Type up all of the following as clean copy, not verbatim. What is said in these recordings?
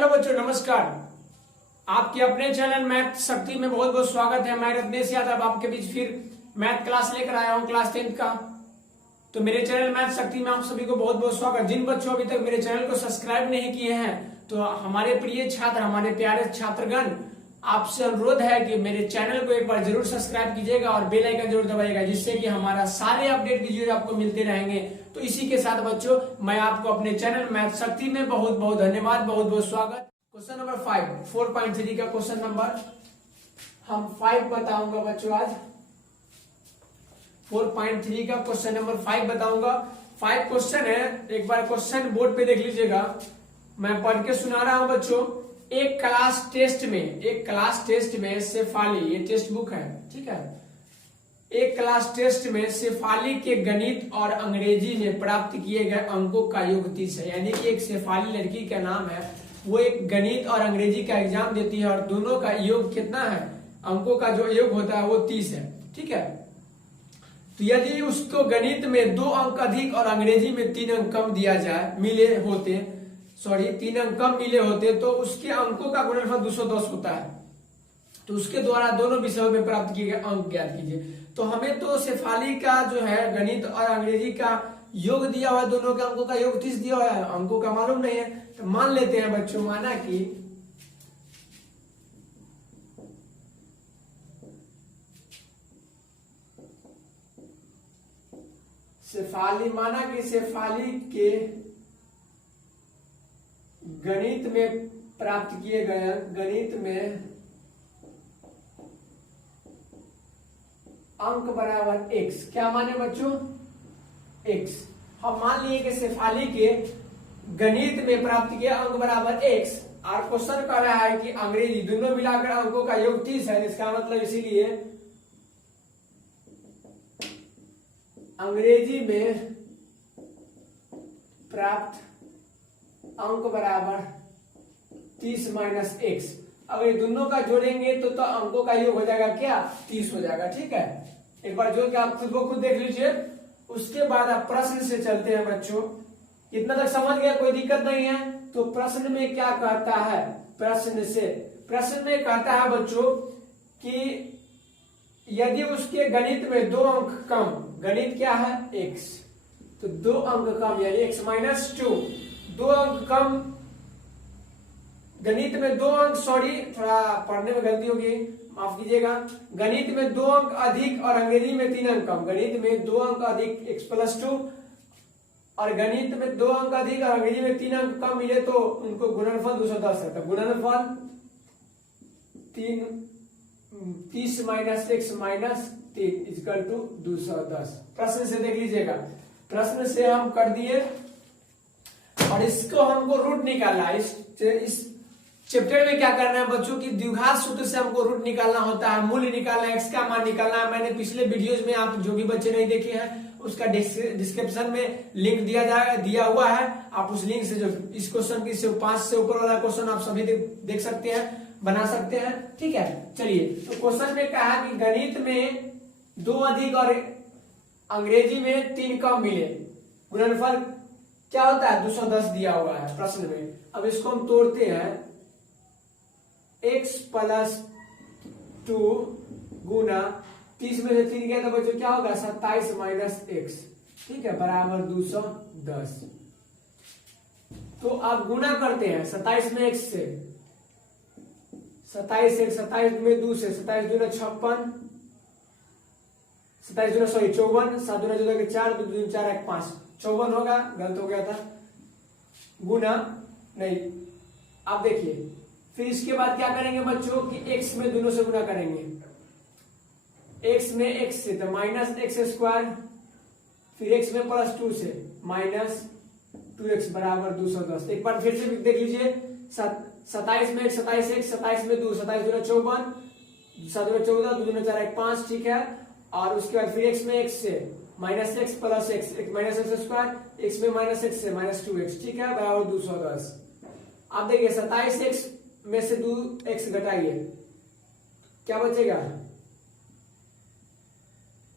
Hello बच्चों, नमस्कार। आपके अपने चैनल मैथ शक्ति में बहुत बहुत स्वागत है। मैं रत्नेश यादव आपके बीच फिर मैथ क्लास लेकर आया हूं, क्लास 10th का। तो मेरे चैनल मैथ शक्ति में आप सभी को बहुत बहुत स्वागत। जिन बच्चों अभी तक मेरे चैनल को सब्सक्राइब नहीं किए हैं, तो हमारे प्रिय छात्र, हमारे प्यारे छात्रगण, आपसे अनुरोध है कि मेरे चैनल को एक बार जरूर सब्सक्राइब कीजिएगा और बेल आइकन जरूर दबाइएगा, जिससे कि हमारा सारे अपडेट वीडियो आपको मिलते रहेंगे। तो इसी के साथ बच्चों, मैं आपको अपने चैनल मैथ शक्ति में बहुत बहुत धन्यवाद, बहुत बहुत स्वागत। क्वेश्चन नंबर 5, 4.3 का क्वेश्चन नंबर हम 5 बताऊंगा बच्चों। आज 4.3 का क्वेश्चन नंबर 5 बताऊंगा। 5 क्वेश्चन है, एक बार क्वेश्चन बोर्ड पे देख लीजिएगा। मैं पढ़ के सुना रहा हूं बच्चों। एक क्लास टेस्ट में शेफाली, ये टेक्स्ट बुक है, ठीक है। एक क्लास टेस्ट में शेफाली के गणित और अंग्रेजी में प्राप्त किए गए अंकों का योग 30 है। यानी कि एक शेफाली लड़की का नाम है, वो एक गणित और अंग्रेजी का एग्जाम देती है और दोनों का योग कितना है, अंकों का जो योग होता है वो 30 है, ठीक है। तो यदि उसको गणित में 2 अंक अधिक और अंग्रेजी में 3 अंक कम दिया जाए, 3 अंक कम मिले होते, तो उसके अंकों का गुणनफल 210 होता है। तो उसके द्वारा दोनों विषयों में प्राप्त किए गए अंक ज्ञात कीजिए। तो हमें तो शेफाली का जो है गणित और अंग्रेजी का योग दिया हुआ है, दोनों के अंकों का योग 30 दिया हुआ है, अंकों का मालूम नहीं है। तो मान लेते हैं बच्चों, माना कि शेफाली के गणित में प्राप्त किए गए, गणित में अंक बराबर x। क्या माने बच्चों? x। हम मान लिए कि शेफाली के गणित में प्राप्त किया अंक बराबर x, और क्वेश्चन कर रहा है कि अंग्रेजी, दोनों मिलाकर अंकों का योग 30 है। इसका मतलब इसीलिए अंग्रेजी में प्राप्त अंक बराबर 30 माइनस x। अगर ये दोनों का जोड़ेंगे तो अंकों का योग हो जाएगा क्या, 30 हो जाएगा, ठीक है। एक बार जोड़ के आप खुद को खुद देख लीजिए। उसके बाद आप प्रश्न से चलते हैं बच्चों। इतना तक समझ गया, कोई दिक्कत नहीं है। तो प्रश्न में क्या कहता है, प्रश्न में कहता है बच्चों कि यदि उसके गणित में 2 अंक कम, गणित क्या है x, तो 2 अंक कम यानी x माइनस 2, 2 अंक कम गणित में 2 अंक, थोड़ा पढ़ने में गलती होगी, माफ कीजिएगा। गणित में 2 अंक अधिक और अंग्रेजी में 3 अंक कम। गणित में 2 अंक अधिक x+2 और गणित में 2 अंक अधिक और अंग्रेजी में 3 अंक कम मिले तो उनको गुणनफल 210 है। तो गुणनफल 30 minus x minus 3 equal to 210। प्रश्न से देख लीजिएगा, प्रश्न से हम कर दिए और इसको हमको रूट निकालना है। इस चैप्टर में क्या करना है बच्चों की द्विघात सूत्र से हमको रूट निकालना होता है, मूल्य निकालना है, x का मान निकालना है। मैंने पिछले वीडियोस में, आप जो भी बच्चे नहीं देखे हैं, उसका डिस्क्रिप्शन में लिंक दिया हुआ है। आप उस लिंक से जो इस क्वेश्चन की 5 से ऊपर वाला क्वेश्चन आप सभी देख सकते हैं, बना सकते हैं, ठीक है। चलिए, तो क्वेश्चन में कहा कि गणित में 2 अधिक और अंग्रेजी में 3 कम मिले, गुणनफल क्या होता है, 210 दिया हुआ है प्रश्न में। अब इसको हम तोड़ते हैं, x+2 गुना 30 में से 3 गया तो बच्चों क्या होगा, 27 माइनस x, ठीक है, बराबर 210। तो आप गुना करते हैं 27 में x से, 27 में 2 से, 27 दूना 56, 54, 7 दूना 4, 2 दूना 4, 1 5, 54 होगा, गलत हो गया था, गुना नहीं। आप देखिए, फिर इसके बाद क्या करेंगे बच्चों कि x में दोनों से गुना करेंगे, x में x से तो माइनस x², फिर x में +2 से माइनस 2x बराबर 210। एक बार फिर से देख लीजिए, 27 में 1, 27 1, 27 में 2, 27 दूना 54, 7 दूना 14, 2 दूना 4, 1 5, ठीक है। और उसके बाद फिर x में x से minus x plus x, minus x², x में माइनस x से माइनस 2x, ठीक है, बराबर 210। आप देखिए 27x में से 2x घटाइए, क्या बचेगा,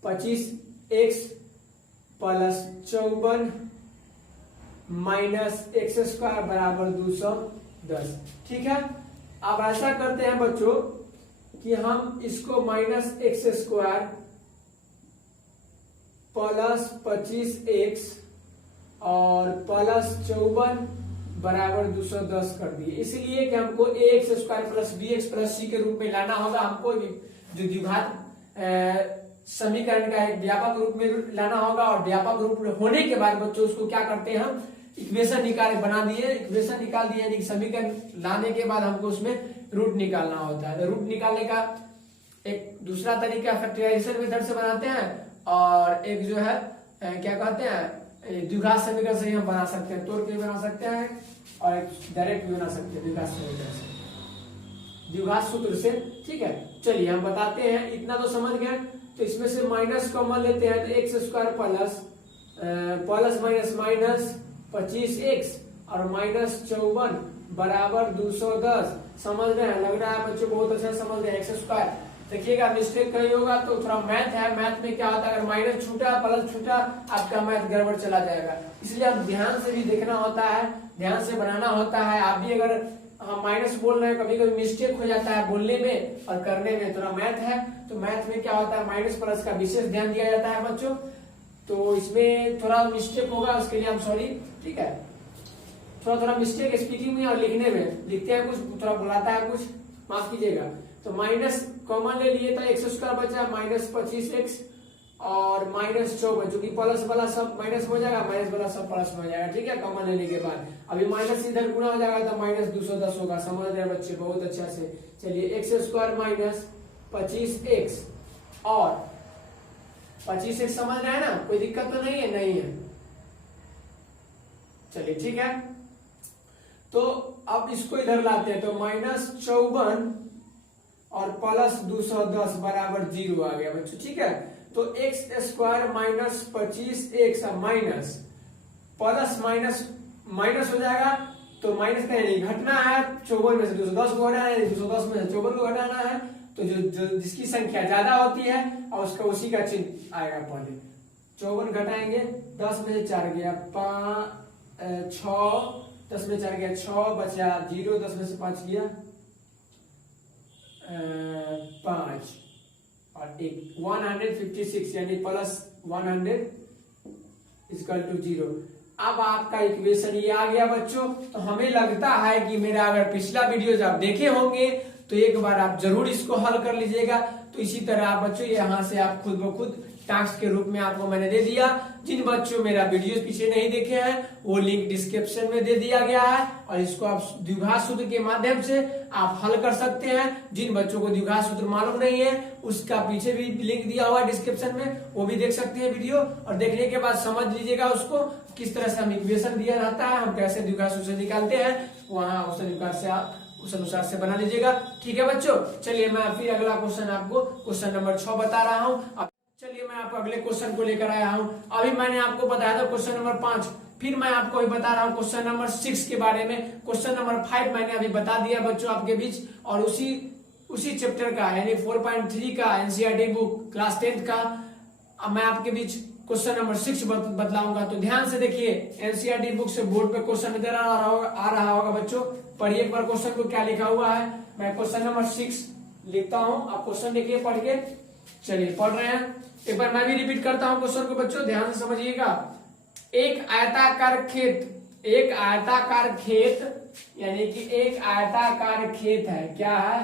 25x + 54 माइनस x² बराबर 210। 10। ठीक है, अब ऐसा करते हैं बच्चों कि हम इसको minus x square plus 25x और प्लस 54 बराबर 210 कर दिए, इसलिए कि हमको ax square plus bx plus c के रूप में लाना होगा। हमको जो द्विघात समीकरण का एक व्यापक रूप में लाना होगा, और व्यापक रूप में होने के बाद बच्चों उसको क्या करते हैं, हम इक्वेशन बना दिए, इक्वेशन निकाल दिए, यानी समीकरण लाने के बाद हमको उसमें रूट निकालना होता है। तो रूट निकालने का एक दूसरा तरीका फैक्टराइजेशन मेथड से बनाते हैं, और एक जो है क्या कहते हैं द्विघात समीकरण से हम बना सकते हैं, तोड़ के बना सकते हैं, और एक डायरेक्ट भी बना सकते हैं द्विघात समीकरण से, द्विघात सूत्र से। ठीक है, चलिए हम बताते हैं, इतना तो समझ गए। तो इसमें से माइनस कॉमन लेते हैं, तो x square plus minus minus 25x और माइनस 54 बराबर 210। समझ रहे हैं, लग रहा है बच्चों बहुत अच्छा समझ रहे हैं। एक्स स्क्वायर देखिएगा, मिस्टेक कहीं होगा तो थोड़ा मैथ है, मैथ में क्या होता है, अगर माइनस छूटा प्लस छूटा आपका मैथ गड़बड़ चला जाएगा, इसलिए आप ध्यान से भी देखना होता है, ध्यान से बनाना होता है। आप भी अगर हम माइनस बोल रहे हैं, कभी कभी मिस्टेक हो जाता है बोलने में और करने में, थोड़ा मैथ है तो मैथ में क्या होता है, माइनस प्लस का विशेष ध्यान दिया जाता है बच्चों, तो इसमें थोड़ा मिस्टेक होगा, उसके लिए हम सॉरी। ठीक है, थोड़ा मिस्टेक स्पीकिंग में और लिखने में, लिखते हैं कुछ थोड़ा बुलाता है कुछ, माफ कीजिएगा। तो माइनस कॉमन ले लिए, तो एक्स स्क्वायर बचा माइनस 25x और माइनस 54, जो कि प्लस वाला सब माइनस हो जाएगा, माइनस वाला सब प्लस हो जाएगा। ठीक है, कॉमन लेने के बाद अभी माइनस इधर गुना हो जाएगा तो माइनस 210 होगा। समझ रहे हैं बच्चे बहुत अच्छा से। चलिए एक्स स्क्वायर माइनस 25x और 25x समझ रहे हैं ना, कोई दिक्कत तो नहीं है, नहीं है। चलिए ठीक है, तो अब इसको इधर लाते हैं, तो माइनस 54 और प्लस 210 बराबर 0 आ गया बच्चों। ठीक है, तो x square minus 25x minus plus minus minus हो जाएगा, तो माइनस का नहीं घटना है, 54 में से 210 को घटाना है, 210 में से 54 को घटाना है, तो जो जिसकी संख्या ज्यादा होती है और उसका उसी का चिन्ह आएगा पहले। 54 घटाएंगे, 10 में से 4 गया 6, 10 में 4 गया 6, बचा 0, 10 में से 5 गया 5 और 156, यानी प्लस 100 इक्वल टू 0। अब आपका इक्वेशन ये आ गया बच्चों। तो हमें लगता है कि मेरा अगर पिछला वीडियो आप देखे होंगे तो एक बार आप जरूर इसको हल कर लीजिएगा। तो इसी तरह आप बच्चों यहाँ से आप खुद ब खुद टास्क के रूप में आपको मैंने दे दिया। जिन बच्चों मेरा वीडियो पीछे नहीं देखे हैं वो लिंक डिस्क्रिप्शन में दे दिया गया है, और इसको आप द्विघात सूत्र के माध्यम से आप हल कर सकते हैं। जिन बच्चों को द्विघात सूत्र मालूम नहीं है उसका पीछे भी लिंक दिया हुआ है डिस्क्रिप्शन में, वो भी देख सकते हैं वीडियो, और देखने के बाद समझ लीजिएगा उसको किस तरह से हम इक्वेशन दिया रहता है, हम कैसे द्विघात सूत्र निकालते हैं, वहां उस अनुसार से आप उस अनुसार से बना लीजिएगा। ठीक है बच्चों, चलिए मैं फिर अगला क्वेश्चन आपको क्वेश्चन नंबर 6 बता रहा हूँ। चलिए मैं आपको अगले क्वेश्चन को लेकर आया हूँ। अभी मैंने आपको बताया था क्वेश्चन नंबर 5, फिर मैं आपको अभी बता रहा हूँ क्वेश्चन नंबर 6 के बारे में। क्वेश्चन नंबर 5 मैंने अभी बता दिया बच्चों आपके बीच, और उसी चैप्टर का यानी 4.3 का एनसीईआरटी बुक क्लास 10 का अब मैं आपके बीच क्वेश्चन नंबर 6 बतलाऊंगा। तो ध्यान से देखिए, एनसीईआरटी बुक से बोर्ड पे क्वेश्चन इधर आ रहा होगा बच्चों, पढ़िए एक बार क्वेश्चन को क्या लिखा हुआ है। मैं क्वेश्चन नंबर 6 लिखता हूँ, आप क्वेश्चन लिखिए पढ़ के। चलिए पढ़ रहे हैं, एक बार मैं भी रिपीट करता हूँ क्वेश्चन को बच्चों, ध्यान से समझिएगा। एक आयताकार खेत यानी कि एक आयताकार खेत है, क्या है,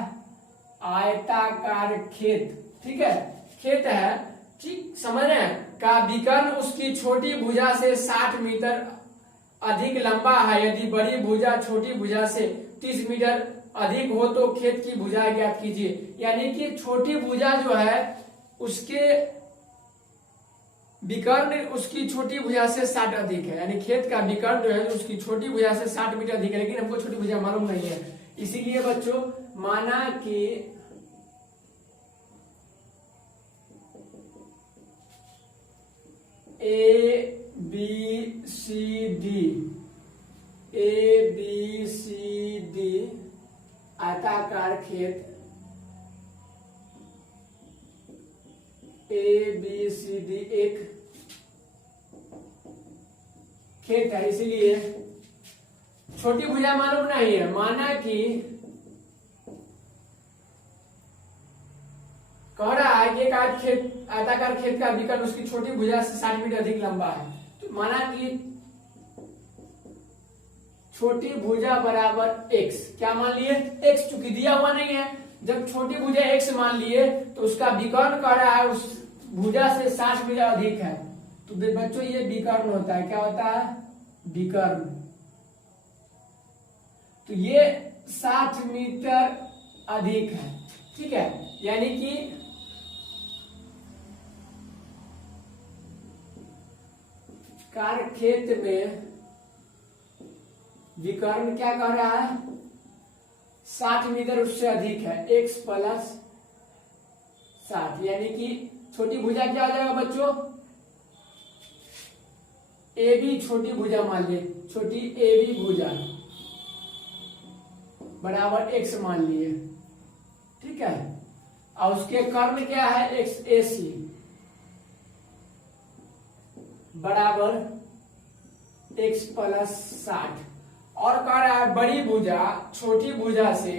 आयताकार खेत, ठीक है, खेत है, ठीक समझ रहे हैं, का विकर्ण उसकी छोटी भुजा से 60 मीटर अधिक लंबा है। यदि बड़ी भुजा छोटी भुजा से 30 मीटर अधिक हो तो खेत की भुजा ज्ञात कीजिए। यानी कि छोटी भुजा जो है उसके विकर्ण उसकी छोटी भुजा से 60 अधिक है, यानी खेत का विकर्ण जो है उसकी छोटी भुजा से 60 मीटर अधिक है, लेकिन हमको छोटी भुजा मालूम नहीं है। इसीलिए बच्चों माना कि ए बी सी डी आयताकार खेत ABCD एक खेत है, इसीलिए छोटी भुजा मालूम नहीं है, माना कि कह रहा है कि एक आयताकार खेत का विकर्ण उसकी छोटी भुजा से 60 मीटर अधिक लंबा है। तो माना कि छोटी भुजा बराबर x, क्या मान लिए x, चूंकि दिया हुआ नहीं है। जब छोटी भुजा x मान लिए तो उसका विकर्ण कह रहा है उस भुजा से 60 मीटर अधिक है। तो बच्चों ये विकर्ण होता है, क्या होता है विकर्ण। तो ये 60 मीटर अधिक है, ठीक है। यानी कि कार्यक्षेत्र में विकर्ण क्या कह रहा है 60 मीटर उससे अधिक है, x प्लस 60। यानी कि छोटी भुजा क्या हो जाएगा बच्चों, ए बी छोटी भुजा मान लिए, छोटी ए बी भुजा बराबर x मान लिए, ठीक है। और उसके कर्ण क्या है एक्स ए सी बराबर x प्लस 60। और कह रहा है बड़ी भुजा छोटी भुजा से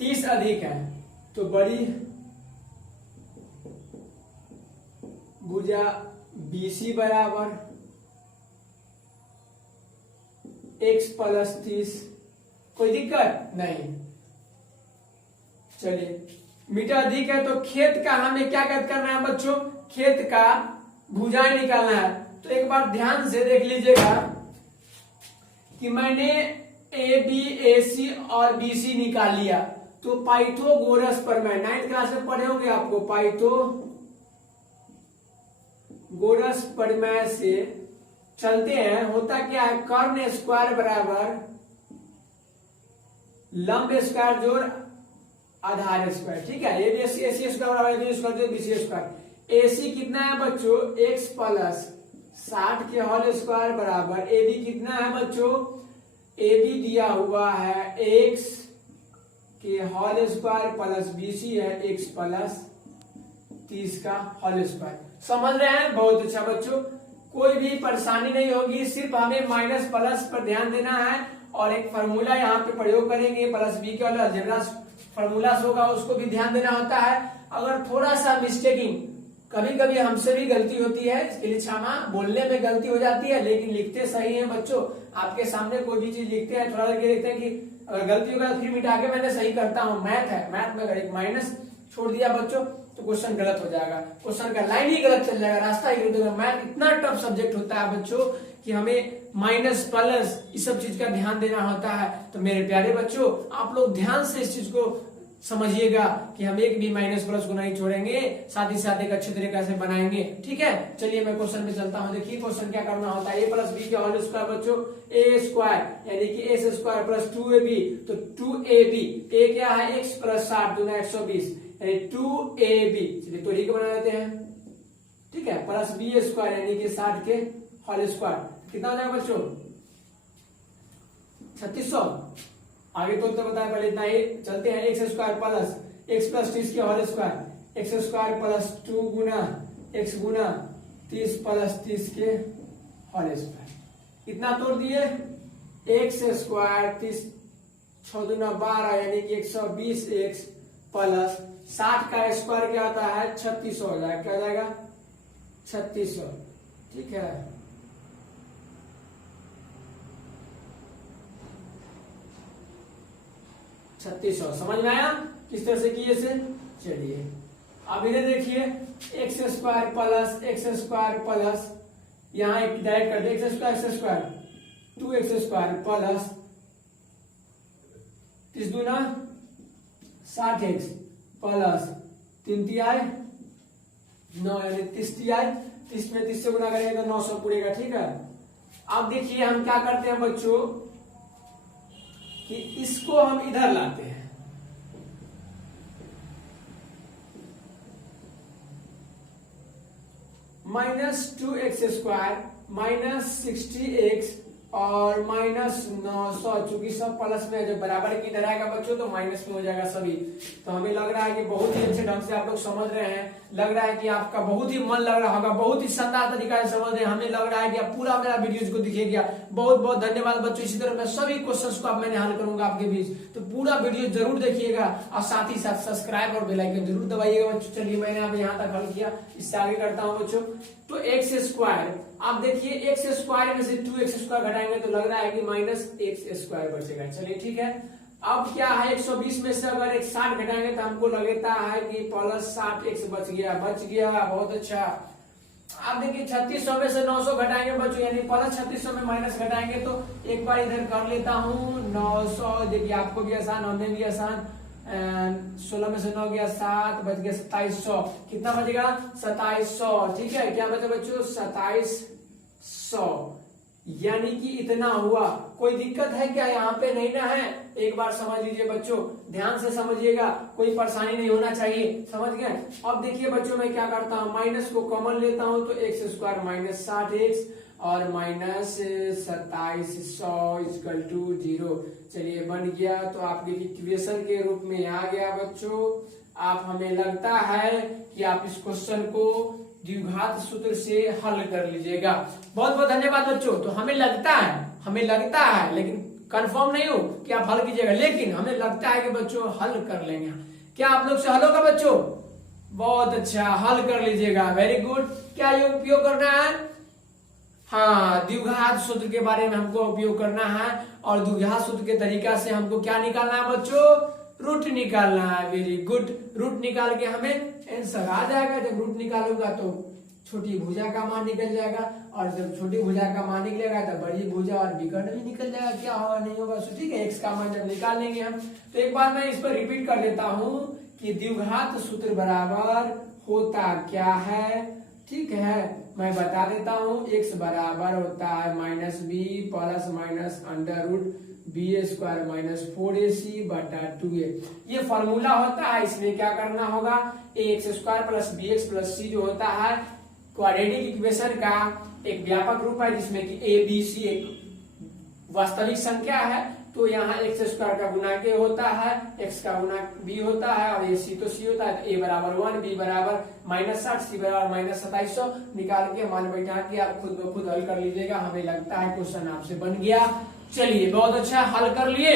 30 अधिक है। तो बड़ी भुजा BC बराबर x प्लस 30। कोई दिक्कत नहीं। चलिए मीटर अधिक है तो खेत का हमें क्या करना है बच्चों, खेत का भुजाएं निकालना है। तो एक बार ध्यान से देख लीजिएगा कि मैंने ए बी ए सी और बी सी निकाल लिया। तो पाइथागोरस प्रमेय 9th क्लास में पढ़े होंगे आपको, पाइथागोरस प्रमेय से चलते हैं। होता क्या है कर्ण स्क्वायर बराबर लंब स्क्वायर जोड़ आधार स्क्वायर, ठीक है। ए सी स्क्वायर बराबर स्क्वायर बी सी स्क्वायर। ए सी कितना है बच्चों x प्लस 60 के होल स्क्वायर बराबर ए बी कितना है बच्चों, ए बी दिया हुआ है x के whole square plus B C है x प्लस 30 का होल स्क्वायर। समझ रहे हैं, बहुत अच्छा बच्चों, कोई भी परेशानी नहीं होगी। सिर्फ हमें माइनस प्लस पर ध्यान देना है और एक फार्मूला यहाँ पे प्रयोग करेंगे प्लस बी के अलजेब्रा फार्मूला होगा, उसको भी ध्यान देना होता है। अगर थोड़ा सा मिस्टेकिंग कभी कभी हमसे भी गलती होती है, इसके लिए क्षमा, बोलने में गलती हो जाती है लेकिन लिखते सही है बच्चों। आपके सामने कोई भी चीज लिखते हैं थोड़ा देर देखते हैं कि अगर गलती होगा तो फिर मिटा के मैंने सही करता हूँ। मैथ है, मैथ में अगर एक माइनस छोड़ दिया बच्चों तो क्वेश्चन गलत हो जाएगा, क्वेश्चन का लाइन ही गलत चल जाएगा, रास्ता ही गलत होगा। मैथ इतना टफ सब्जेक्ट होता है बच्चों कि हमें माइनस प्लस इस सब चीज का ध्यान देना होता है। तो मेरे प्यारे बच्चों आप लोग ध्यान से इस चीज को समझिएगा कि हम एक भी माइनस प्लस को नहीं छोड़ेंगे, साथ ही साथ एक अच्छे तरीके से बनाएंगे, ठीक है। चलिए मैं क्वेश्चन पे चलता हूं। देखिए क्वेश्चन क्या करना होता है, ए प्लस बी के होल स्क्वायर बच्चों ए स्क्वायर यानी कि ए स्क्वायर प्लस 2ab। तो 2ab ए क्या है x प्लस 60 दूना 120 यानी 2ab। चलिए तो ठीक बना देते हैं, ठीक है। प्लस बी स्क्वायर यानी कि 60 के होल स्क्वायर कितना हो जाएगा बच्चों 3600। आगे तो बताया पहले इतना ही। चलते हैं x square plus x plus 30 के whole square, x square plus 2 गुना एक्स गुना 30 प्लस 30 के होल स्क्वायर। इतना तोड़ दिए एक्स स्क्वायर 30 6 दूना 12 यानी कि 120 एक्स प्लस 60 का स्क्वायर क्या होता है 3600 हो जाएगा, क्या हो जाएगा 3600, ठीक है। समझ में आया किस तरह से किए से। चलिए अब इन्हें देखिए x square plus x square plus यहाँ एक डायरेक्ट कर दे x square 2x square plus 30 दूना 60x प्लस 3 तिहाई 9 यानी 30 तिहाई 30 में 30 से गुना करेंगे तो 900 पूरेगा, ठीक है। अब देखिए हम क्या करते हैं बच्चों कि इसको हम इधर लाते हैं, -2x स्क्वायर -60x और -900, चूंकि सब प्लस में जब बराबर की तरह आएगा बच्चों तो माइनस में हो जाएगा सभी। तो हमें लग रहा है कि बहुत ही अच्छे ढंग से आप लोग समझ रहे हैं, लग रहा है कि आपका बहुत ही मन लग रहा होगा, बहुत ही शानदार तरीका से समझ रहे हैं। हमें लग रहा है कि आप पूरा मेरा वीडियोज को दिखेगा। बहुत बहुत धन्यवाद बच्चों। इसी तरह मैं सभी क्वेश्चंस को मैंने हल करूंगा आपके बीच, तो पूरा वीडियो जरूर देखिएगा और साथ ही साथ सब्सक्राइब और बेल आइकन जरूर दबाइएगा बच्चों। चलिए मैंने अब यहाँ तक हल किया, इससे आगे करता हूँ बच्चों। तो एक्स स्क्वायर, आप देखिए एक्स स्क्वायर में से 2x स्क्वायर घटाएंगे तो लग रहा है कि माइनस एक्स स्क्वायर बचेगा। चलिए ठीक है। अब क्या है 120 में से अगर 60 घटाएंगे तो हमको लगता है कि प्लस 60x बच गया, बहुत अच्छा। अब देखिए 3600 में से 900 घटाएंगे बच्चों, यानी प्लस 3600 में माइनस घटाएंगे तो एक बार इधर कर लेता हूँ 900। देखिए आपको भी आसान, हमें भी आसान। 16 में से 9 गया 7, बच गया 2700। कितना बचेगा? 2700। ठीक है, क्या बचा बच्चों? 2700, यानी कि इतना हुआ। कोई दिक्कत है क्या यहाँ पे? नहीं ना है। एक बार समझ लीजिए बच्चों, ध्यान से समझिएगा, कोई परेशानी नहीं होना चाहिए। समझ गए? अब देखिए बच्चों, मैं क्या करता हूँ, माइनस को कॉमन लेता हूँ तो एक्स स्क्वायर माइनस 60x और माइनस 2700 इक्वल टू 0। चलिए बन गया, तो आपके इक्वेशन के रूप में आ गया बच्चों। आप, हमें लगता है कि आप इस क्वेश्चन को द्विघात सूत्र से हल कर लीजिएगा। बहुत बहुत धन्यवाद बच्चों। तो हमें लगता है, लेकिन कंफर्म नहीं हो कि आप हल कीजिएगा, लेकिन हमें लगता है कि बच्चों हल कर लेंगे। क्या आप लोग से हल होगा बच्चों? बहुत अच्छा, हल कर लीजिएगा। Very good. क्या ये उपयोग करना है? हाँ, द्विघात सूत्र के बारे में हमको उपयोग करना है, और द्विघात सूत्र के तरीका से हमको क्या निकालना है बच्चों? रूट निकालना है। Very good. रूट निकाल के हमें आंसर आ जाएगा। जब रूट निकालूंगा तो छोटी भुजा का मान निकल जाएगा, और जब छोटी भुजा का मान निकलेगा तो बड़ी भुजा और विकर्ण भी निकल जाएगा। क्या होगा? नहीं होगा। ठीक है, एक्स का मान जब निकाल लेंगे हम, तो एक बार मैं इस पर रिपीट कर देता हूँ कि द्विघात सूत्र बराबर होता क्या है। ठीक है, मैं बता देता हूँ। एक्स बराबर होता है minus B plus minus under root B square minus 4ac बटा 2a। ये फॉर्मूला होता है। इसमें क्या करना होगा? X square plus b x plus c जो होता है क्वाड्रेटिक इक्वेशन का एक व्यापक रूप है, जिसमें कि ए बी सी एक वास्तविक संख्या है। तो यहाँ एक्स स्क्वायर का गुना के होता है, एक्स का गुना बी होता है, और ये सी तो सी होता है। तो ए बराबर 1, बी बराबर माइनस 60, सी बराबर माइनस 2700 निकाल के मान बैठा के आप खुद ब खुद हल कर लीजिएगा। हमें लगता है क्वेश्चन आपसे बन गया। चलिए, बहुत अच्छा, हल कर लिए।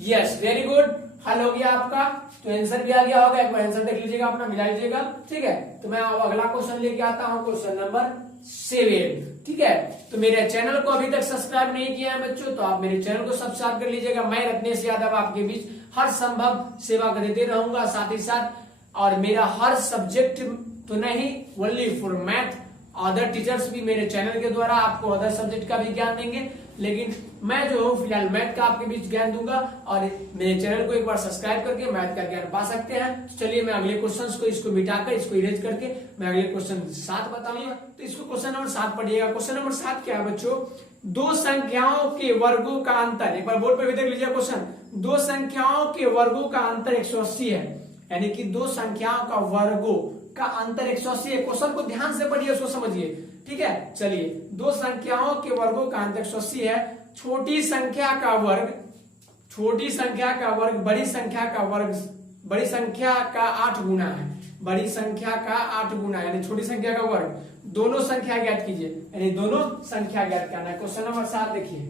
यस, वेरी गुड, हल हो गया आपका। तो आंसर भी आ गया होगा। एक बार आंसर देख लीजिएगा, अपना मिला लीजिएगा। ठीक है, तो मैं अगला क्वेश्चन लेके आता हूँ, क्वेश्चन नंबर 7। ठीक है, तो मेरे चैनल को अभी तक सब्सक्राइब नहीं किया है बच्चों, तो आप मेरे चैनल को सब्सक्राइब कर लीजिएगा। मैं रत्नेश यादव आपके बीच हर संभव सेवा देते रहूंगा, साथ ही साथ। और मेरा हर सब्जेक्ट तो नहीं, only for math, other teachers भी मेरे चैनल के द्वारा आपको अदर सब्जेक्ट का भी ज्ञान देंगे, लेकिन मैं जो हूँ फिलहाल मैथ का आपके बीच ज्ञान दूंगा। और मेरे चैनल को एक बार सब्सक्राइब करके मैथ का ज्ञान पा सकते हैं। तो चलिए, मैं अगले क्वेश्चंस को इसको मिटाकर, इसको इरेज करके मैं अगले क्वेश्चन 7 बताऊंगा। तो इसको क्वेश्चन नंबर 7 पढ़िएगा। क्वेश्चन नंबर 7 क्या है बच्चों? दो संख्याओं के वर्गों का अंतर, एक बार बोर्ड पर भी देख लीजिए क्वेश्चन। दो संख्याओं के वर्गों का अंतर 180 है, यानी कि दो संख्याओं का वर्गों का अंतर 180 है। क्वेश्चन को ध्यान से पढ़िए, उसको समझिए। ठीक है, चलिए, दो संख्याओं के वर्गों का अंतर 180 है। छोटी संख्या का वर्ग बड़ी संख्या का 8 गुना है। बड़ी संख्या का 8 गुना, यानी छोटी संख्या का वर्ग। दोनों संख्या ज्ञात कीजिए, यानी दोनों संख्या ज्ञात करना है। क्वेश्चन नंबर 7 देखिए।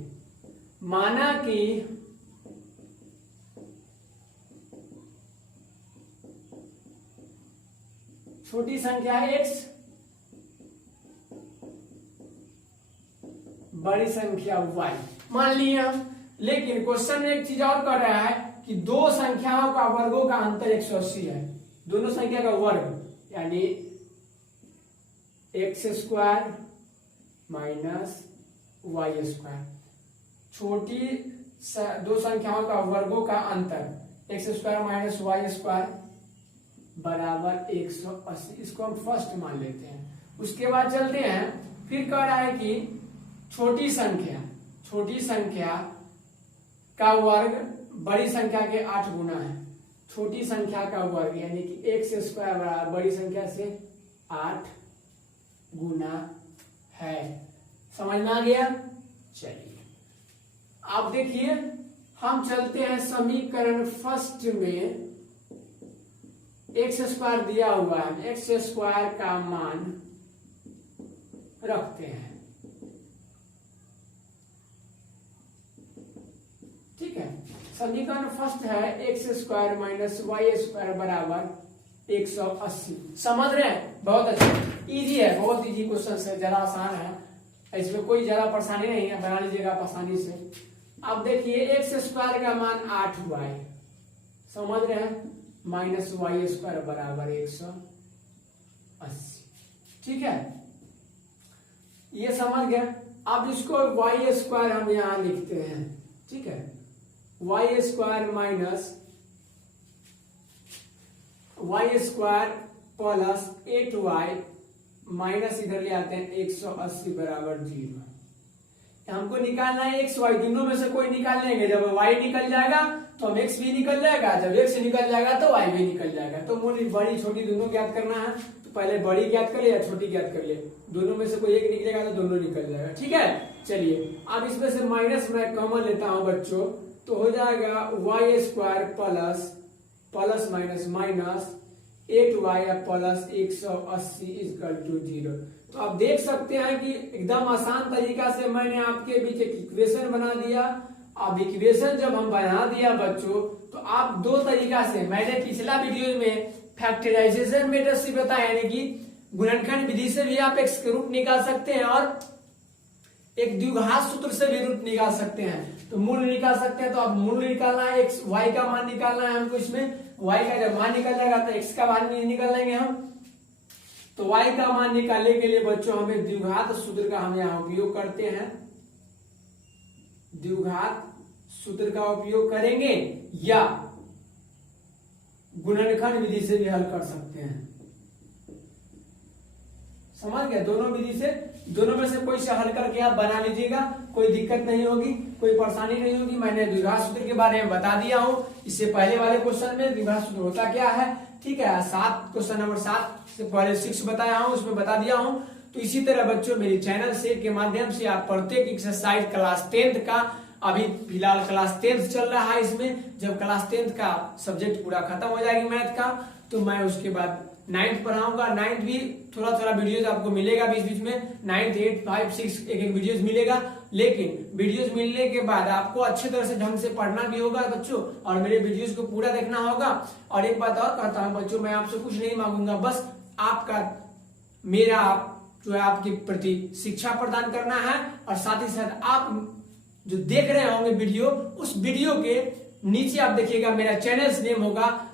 माना कि छोटी संख्या है x, बड़ी संख्या y मान लिया। लेकिन क्वेश्चन में एक चीज और कर रहा है कि दो संख्याओं का वर्गों का अंतर 180 है। दोनों संख्या का वर्ग, यानी x square minus y square. छोटी दो संख्याओं का वर्गों का अंतर x square minus y square बराबर 180। इसको हम फर्स्ट मान लेते हैं। उसके बाद चलते हैं, फिर कह रहा है कि छोटी संख्या का वर्ग बड़ी संख्या के 8 गुना है। छोटी संख्या का वर्ग यानी कि एक्स स्क्वायर बराबर बड़ी संख्या से 8 गुना है। समझ में आ गया? चलिए, आप देखिए, हम चलते हैं समीकरण फर्स्ट में। एक्स स्क्वायर दिया हुआ है, एक्स स्क्वायर का मान रखते हैं। ठीक है, समीकरण फर्स्ट है x square minus y square बराबर 180। समझ रहे हैं? बहुत अच्छा, इजी है, बहुत इजी क्वेश्चन है, जरा आसान है, इसमें कोई ज्यादा परेशानी नहीं है, बना लीजिएगा आसानी से। अब देखिए एक्स स्क्वायर का मान 8y, समझ रहे हैं, माइनस वाई स्क्वायर बराबर 180। ठीक है, ये समझ गए। अब इसको वाई स्क्वायर हम यहां लिखते हैं। ठीक है, y square minus y square plus 8y minus इधर ले आते हैं 180 बराबर 0। हमको निकालना है एक्स वाई, दोनों में से कोई निकाल लेंगे। जब वाई निकल जाएगा तो हम एक्स भी निकल जाएगा, जब एक्स निकल जाएगा तो वाई भी निकल जाएगा। तो मूल बड़ी छोटी दोनों ज्ञात करना है, तो पहले बड़ी ज्ञात कर ले या छोटी ज्ञात कर ले, दोनों में से कोई एक निकलेगा तो दोनों निकल जाएगा। ठीक है, चलिए अब इसमें से माइनस मैं कॉमन लेता हूं बच्चों, तो हो जाएगा y square plus plus minus minus 8y plus 180 equal to 0। तो आप देख सकते हैं कि एकदम आसान तरीका से मैंने आपके बीच एक इक्वेशन बना दिया। अब इक्वेशन जब हम बना दिया बच्चों, तो आप दो तरीका से, मैंने पिछला वीडियो में फैक्टराइजेशन मेथड से बताया, यानी कि गुणनखंड विधि से भी आप एक रूट निकाल सकते हैं और एक द्विघात सूत्र से भी रूट निकाल सकते हैं, तो मूल निकाल सकते हैं। तो अब मूल निकालना है, एक्स वाई का मान निकालना है हमको। इसमें y का जब मान निकल जाएगा तो x का मान नहीं निकाल लेंगे हम। तो y का मान निकालने के लिए बच्चों हमें द्विघात सूत्र का हम यहाँ उपयोग करते हैं, द्विघात सूत्र का उपयोग करेंगे या गुणनखंड विधि से भी हल कर सकते हैं। समझ गए? दोनों विधि से, दोनों में से कोई से हल करके आप बना लीजिएगा, कोई दिक्कत नहीं होगी, कोई परेशानी नहीं होगी। मैंने द्विघात सूत्र के बारे में बता दिया हूं, इससे पहले वाले क्वेश्चन में द्विघात सूत्र होता क्या है। ठीक है, 7 क्वेश्चन नंबर 7 से पहले 6 बताया हूं, उसमें बता दिया हूं। तो इसी तरह बच्चों मेरे चैनल से के माध्यम से आप प्रत्येक एक्सरसाइज क्लास 10th का, अभी फिलहाल क्लास 10th चल रहा है, इसमें जब क्लास 10th का सब्जेक्ट पूरा खत्म हो जाएगी मैथ का, तो मैं उसके बाद 9th पढ़ाऊंगा। 9th भी थोड़ा थोड़ा वीडियोज आपको मिलेगा बीच बीच में, 9th 8 5 6 एक वीडियोज मिलेगा। लेकिन वीडियोज मिलने के बाद आपको अच्छी तरह से ढंग से पढ़ना भी होगा बच्चों, और मेरे वीडियोज को पूरा देखना होगा। और एक बात और कहता हूं बच्चों, मैं आपसे कुछ नहीं मांगूंगा, बस आपका मेरा जो है आपके प्रति शिक्षा प्रदान करना है, और साथ ही साथ आप जो देख रहे होंगे वीडियो, उस वीडियो के नीचे आप देखिएगा मेरा चैनल नेम होगा,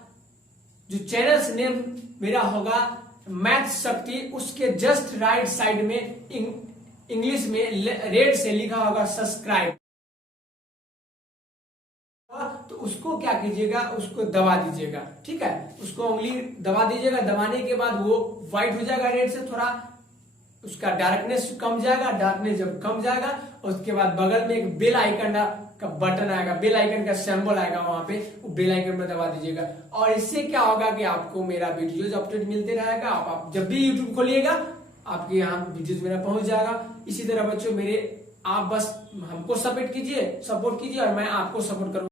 जो चैनल नेम मेरा होगा मैथ शक्ति, उसके जस्ट राइट साइड में इंग्लिश में रेड से लिखा होगा सब्सक्राइब। तो उसको क्या कीजिएगा, उसको दबा दीजिएगा। ठीक है, उसको उंगली दबा दीजिएगा, दबाने के बाद वो व्हाइट हो जाएगा रेड से, थोड़ा उसका डार्कनेस कम जाएगा। डार्कनेस जब कम जाएगा उसके बाद बगल में एक बेल आइकन का बटन आएगा, बेल आइकन का सिंबल आएगा, वहां पे वो बेल आइकन में दबा दीजिएगा। और इससे क्या होगा कि आपको मेरा वीडियोज अपडेट मिलते रहेगा। आप जब भी यूट्यूब खोलिएगा आपके यहाँ वीडियोज मेरा पहुंच जाएगा। इसी तरह बच्चों मेरे, आप बस हमको सपोर्ट कीजिए और मैं आपको सपोर्ट करूंगा।